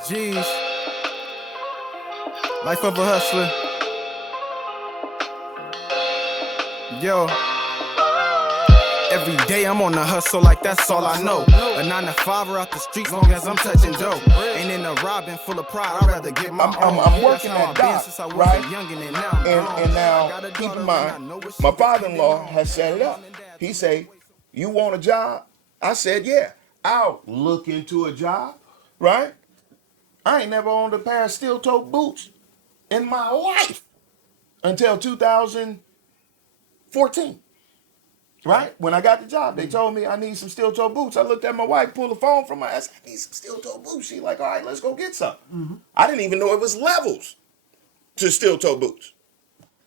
Jeez. Life of a hustler. Yo. Every day I'm on the hustle like that's all I know. A 9 to 5 out the streets long as I'm touching dough. Ain't in a robbing full of pride, I'd rather get my own. I'm working at Doc, right? And now, keep in mind, my father-in-law has set it up. He say, you want a job? I said, yeah. I'll look into a job, right? I ain't never owned a pair of steel-toe boots in my life until 2014. Right? When I got the job, they told me I need some steel-toe boots. I looked at my wife, pulled the phone from my ass. I need some steel-toe boots. She like, all right, let's go get some. I didn't even know it was levels to steel-toe boots.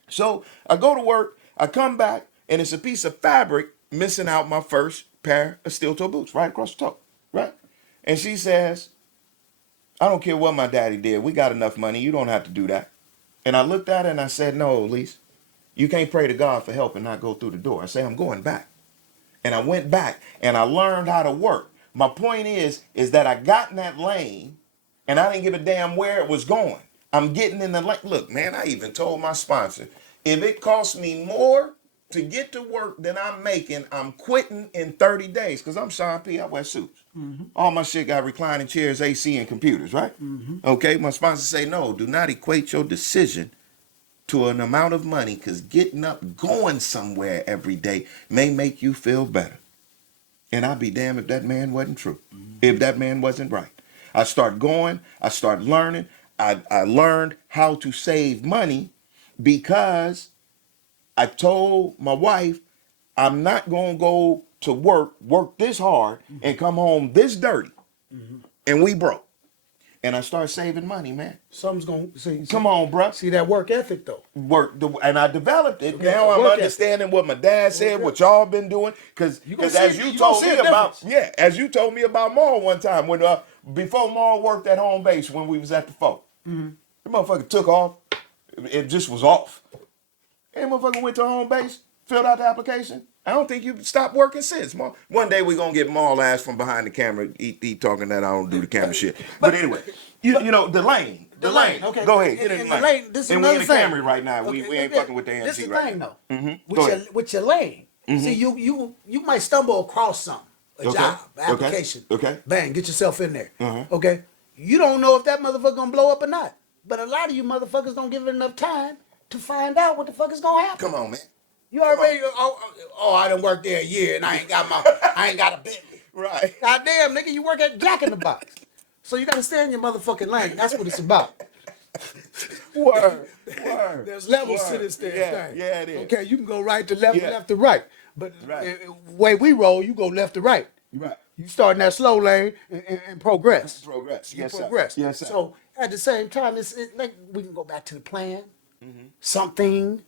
So I go to work, I come back, and it's a piece of fabric missing out my first pair of steel-toe boots right across the toe, right? And she says, I don't care what my daddy did. We got enough money. You don't have to do that. And I looked at her and I said, no, Elise. You can't pray to God for help and not go through the door. I say, I'm going back. And I went back and I learned how to work. My point is that I got in that lane and I didn't give a damn where it was going. I'm getting in the lane. Look, man, I even told my sponsor, if it costs me more to get to work than I'm making, I'm quitting in 30 days. Because I'm Sean P. I wear suits. All my shit got reclining chairs, AC, and computers, right? Okay, my sponsor say, no, do not equate your decision to an amount of money, because getting up, going somewhere every day may make you feel better. And I'd be damned if that man wasn't true, if that man wasn't right. I start going, I start learning. I learned how to save money because I told my wife, I'm not going to go to work this hard, and come home this dirty. And we broke. And I started saving money, man. Something's going to see. Come on, bro. See that work ethic, though. And I developed it. Okay, Now I'm work understanding what my dad said, what y'all been doing. Because as you told me about, as you told me about Maul one time, when before Maul worked at home base when we was at the folk. The motherfucker took off. It just was off. And motherfucker went to home base, filled out the application. I don't think you stopped working since. Maul. One day we gonna get Maul ass from behind the camera. He talking that I don't do the camera shit. But anyway, you know the lane. The lane. Okay. Go ahead. Get in the lane. This is and we in the thing. Camry right now. We ain't fucking with the AMG this is right thing, now. Though. With your lane. See, you might stumble across something. A job, application. Okay. Bang, get yourself in there. Okay. You don't know if that motherfucker gonna blow up or not. But a lot of you motherfuckers don't give it enough time to find out what the fuck is gonna happen. Come on, man. You already I done worked there a year and I ain't got a Bentley. Right. Goddamn, nigga, you work at Jack in the Box. So you gotta stay in your motherfucking lane. That's what it's about. Word. There's levels to this thing. Yeah, it is. Okay, you can go right to left, left to right. But the way we roll, you go left to right. Right. You start in that slow lane and progress. Yes, Progress. Sir. Yes, sir. So at the same time, it's like we can go back to the plan. Something.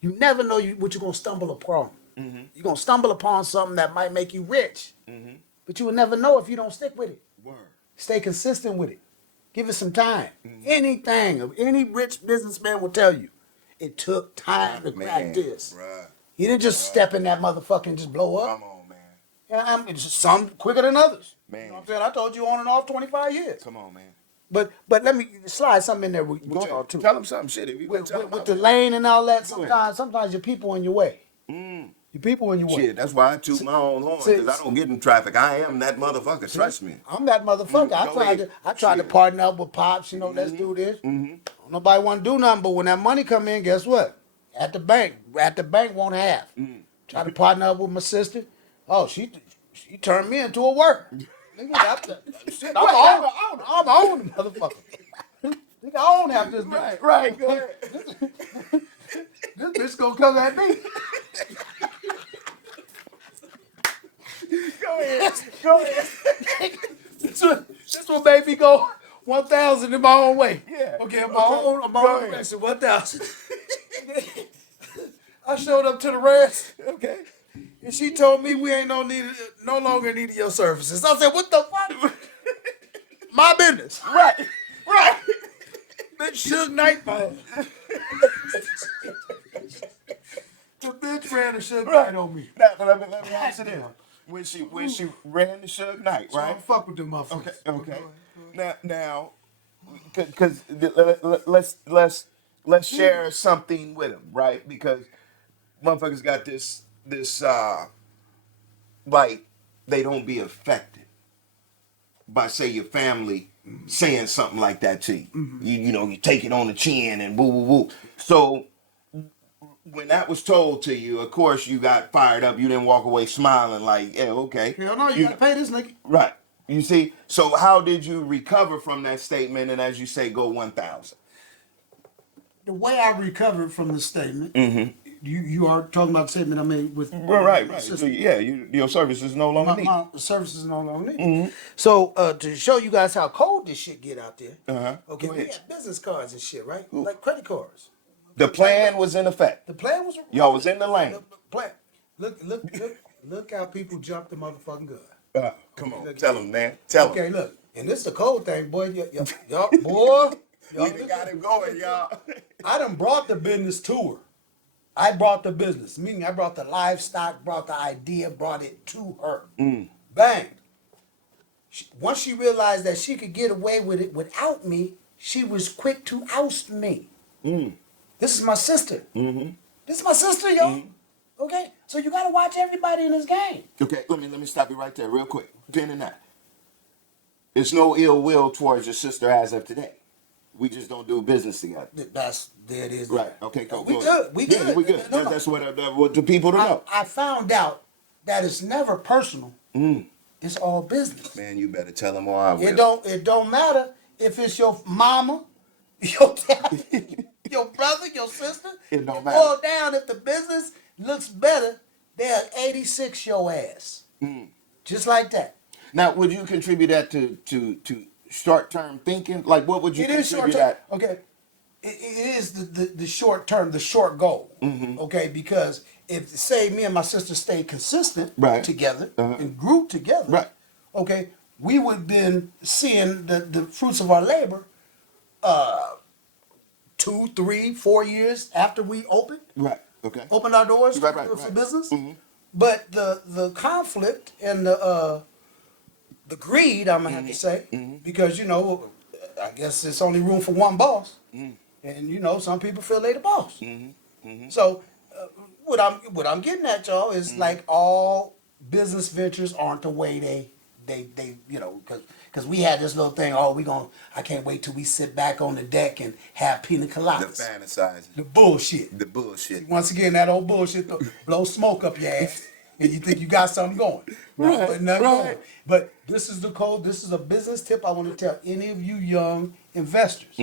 You never know what you're gonna stumble upon. You're gonna stumble upon something that might make you rich. But you will never know if you don't stick with it. Word. Stay consistent with it. Give it some time. Anything, any rich businessman will tell you, it took time to crack this. Right. You didn't just step in that motherfucker and just blow up. Come on, man. Yeah, it's just some quicker than others. Man. You know what I'm saying? I told you on and off 25 years. Come on, man. But let me slide something in there with y'all too. Tell them something, shit. If you With the lane and all that, sometimes your people in your way. Your people in your way. Shit, that's why I toot my own horn, because I don't get in traffic. I am that motherfucker. Trust me. I'm that motherfucker. I tried to partner up with Pops. Let's do this. Nobody want to do nothing, but when that money come in, guess what? At the bank won't have. Try to partner up with my sister. Oh, she turned me into a worker. Nigga, I'm on the motherfucker. Nigga, I own half this bitch. Right, go ahead. This bitch gonna come at me. Go ahead. This one made me go 1,000 in my own way. Yeah. Okay, my own direction, 1,000. I showed up to the rest. Okay. And she told me we ain't no longer needed your services. I said, what the fuck? My business. Right. Bitch Suge Knight. The bitch ran a Suge Knight on me. Now, let me ask you this. When she ran the Suge Knight, So I right? don't fuck with them motherfuckers. Okay. Now, because let's share something with them, right? Because motherfuckers got this like they don't be affected by say your family saying something like that to you. You know, you take it on the chin and woo woo woo. So when that was told to you, of course you got fired up. You didn't walk away smiling like, yeah, okay. Hell no, you gotta pay this nigga. Right. You see, so how did you recover from that statement and as you say, go 1,000? The way I recovered from the statement, you are talking about the statement I made with Right. So, yeah, your service is no longer needed. my services no longer needed. So to show you guys how cold this shit get out there, okay, Go we ahead. had business cards and shit, right? Like credit cards. The plan was in effect. The plan was Y'all was in the lane. The plan. Look how people jumped the motherfucking gun. Come on, tell them, man. Tell them. Okay, look, and this the cold thing, boy. Y'all, boy. We done got him going, y'all. I done brought the business to her. I brought the business, meaning I brought the livestock, brought the idea, brought it to her. Bang. Once she realized that she could get away with it without me, she was quick to oust me. This is my sister. This is my sister, yo. Okay, so you gotta watch everybody in this game. Okay, let me stop you right there real quick. Pin in that. There's no ill will towards your sister as of today. We just don't do business together. There it is. Right. Okay. Go. We go good. ahead. We Yeah, good. we good. No. That's what the people to know. I found out that it's never personal. It's all business. Man, you better tell them all I will. It don't matter if it's your mama, your dad, your brother, your sister. It don't You matter. boil down, if the business looks better, they'll 86 your ass. Just like that. Now, would you contribute that to short-term thinking? Like, what would you It is short contribute term. that? Okay. It is the short term, the short goal. Okay, because if say me and my sister stayed consistent Right. together and grew together, Right. okay, we would have been seeing the fruits of our labor 2, 3, 4 years after we opened Okay. our doors Right, for right. business. But the conflict and the greed, I'm gonna have to say, because I guess it's only room for one boss, and some people feel they the boss. So what I'm getting at, y'all, is like all business ventures aren't the way they because we had this little thing. I can't wait till we sit back on the deck and have pina The coladas. fantasizing. The bullshit. The bullshit. Once again, that old bullshit blow smoke up your ass, and you think you got something going. Right, But nothing right. going. But this is the code. This is a business tip I want to tell any of you young investors.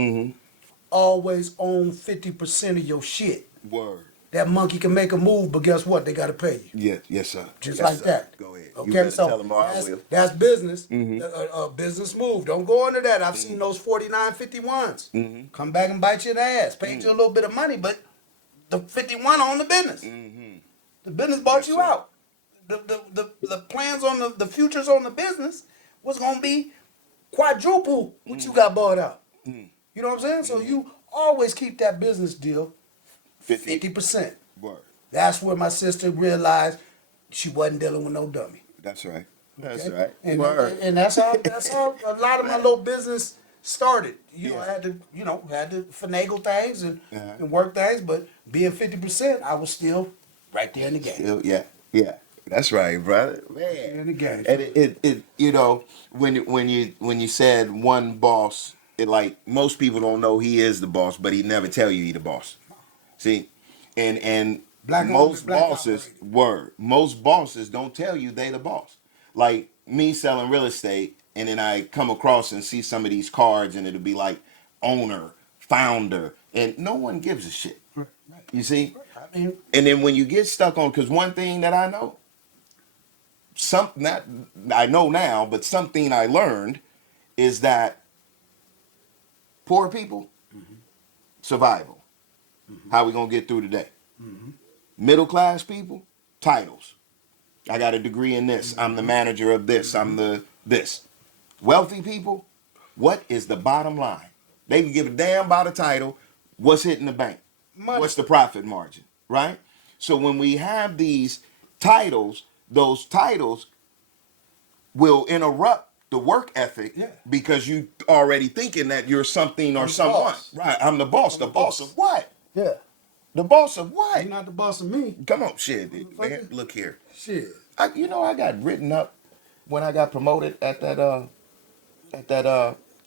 Always own 50% of your shit. Word. That monkey can make a move, but guess what? They got to pay you. Yes, sir. Just Yes, like sir. that. Go ahead. Okay, You better so tell them all I will. that's business. A business move. Don't go into that. I've seen those 4951s. Come back and bite you in the ass. Paid you a little bit of money, but the 51 on the business. The business bought you out. The plans on the futures on the business was gonna be quadruple what you got bought out. You know what I'm saying? So you always keep that business deal 50%. Word. That's where my sister realized she wasn't dealing with no dummy. That's right. That's Okay? right. And, Word. and that's how a lot of my little business started. Yeah. I had to finagle things and work things, but being 50%, I was still right there in the game. Yeah. That's right, brother. Man. In the game. And it when you said one boss, it like most people don't know he is the boss, but he never tell you he the boss. See, and Black most on, black bosses most bosses don't tell you they the boss. Like me selling real estate, and then I come across and see some of these cards, and it'll be like owner, founder, and no one gives a shit. Right. You see, I mean, and then when you get stuck on, because one thing that I know, I know now, but something I learned is that poor people, survival. How we gonna get through today? Middle class people, titles. I got a degree in this. I'm the manager of this. I'm the this. Wealthy people, what is the bottom line? They can give a damn about a title. What's hitting the bank? Money. What's the profit margin? Right? So when we have these titles, those titles will interrupt the work ethic Yeah. because you already thinking that you're something or I'm the someone. boss. Right. I'm the boss. I'm The the boss boss. of what? Yeah. The boss of what? You're not the boss of me. Come on, shit, man. Motherfucker. Look here. Shit. I got written up when I got promoted at that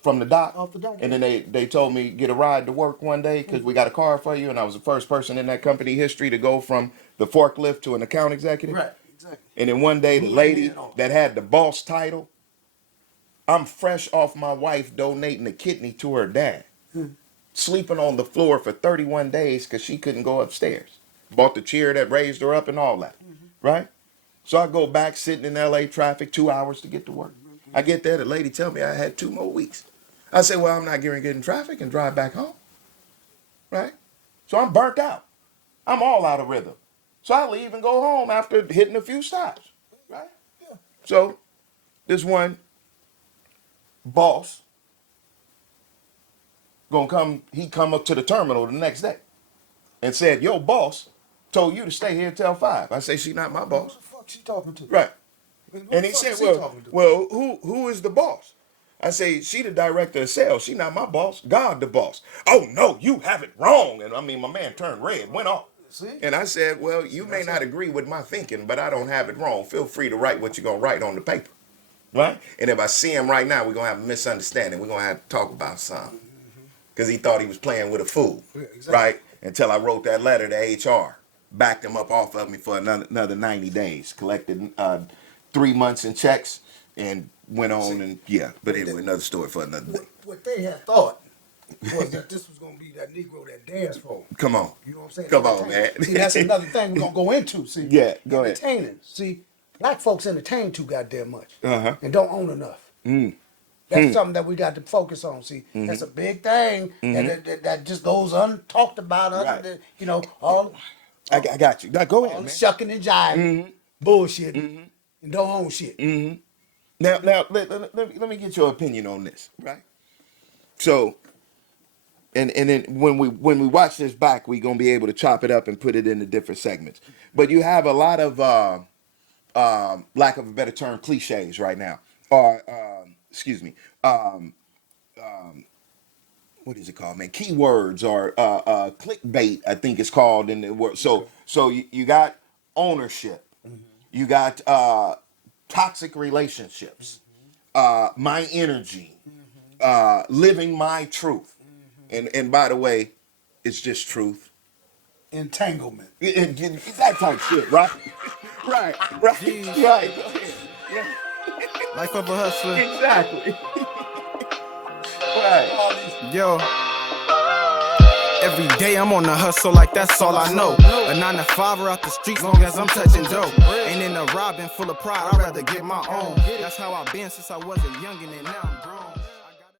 from the dock. Off the dock, And then they told me get a ride to work one day because we got a car for you, and I was the first person in that company history to go from the forklift to an account executive. Right. Exactly. And then one day the Moving lady in on. that had the boss title, I'm fresh off my wife donating a kidney to her dad. Sleeping on the floor for 31 days because she couldn't go upstairs. Bought the chair that raised her up and all that. Right? So I go back sitting in LA traffic 2 hours to get to work. I get there, the lady tell me I had 2 more weeks. I say, well, I'm not going to get in traffic and drive back home. Right? So I'm burnt out. I'm all out of rhythm. So I leave and go home after hitting a few stops. Right? Yeah. So this one boss he come up to the terminal the next day and said, your boss told you to stay here till 5. I say, she not my boss. Who the fuck she talking to? Right. Who And the he fuck said, is he well, talking to? who is the boss? I say, she the director of sales. She not my boss. God the boss. Oh, no, you have it wrong. And I mean, my man turned red, went off. See? And I said, well, you may not agree with my thinking, but I don't have it wrong. Feel free to write what you're going to write on the paper. Right? And if I see him right now, we're going to have a misunderstanding. We're going to have to talk about something. Because he thought he was playing with a fool. Yeah, exactly. Right? Until I wrote that letter to HR. Backed him up off of me for another 90 days. Collected 3 months in checks and went on and, yeah. But anyway, another story for another day. What they had thought was that this was going to be that Negro that danced for 'em. Come on. You know what I'm saying? Come on, Entertainment. man. See, that's another thing we're going to go into. See, Yeah, go ahead. entertaining. See, black folks entertain too goddamn much Uh-huh. and don't own enough. That's something that we got to focus on. See, that's a big thing that just goes untalked about. Right. You know, all I got you. Now, go ahead, all man. shucking and jiving, bullshit, and don't own shit. Now, let me get your opinion on this, right? So, and then when we watch this back, we're gonna be able to chop it up and put it into different segments. But you have a lot of lack of a better term, cliches right now, or excuse me, what is it called, man? Keywords or clickbait, I think it's called in the word. So you got ownership, you got toxic relationships, my energy, living my truth, and by the way, it's just truth. Entanglement. That type of shit, right? right. Jeez. Right. Go ahead. Yeah. Life of a hustler. Exactly. right. All these Yo. Every day I'm on the hustle like that's all I know. A 9 to 5 out the streets long as I'm touching dough. Ain't in a robbing full of pride, I'd rather get my own. That's how I've been since I was a youngin' and now I'm grown.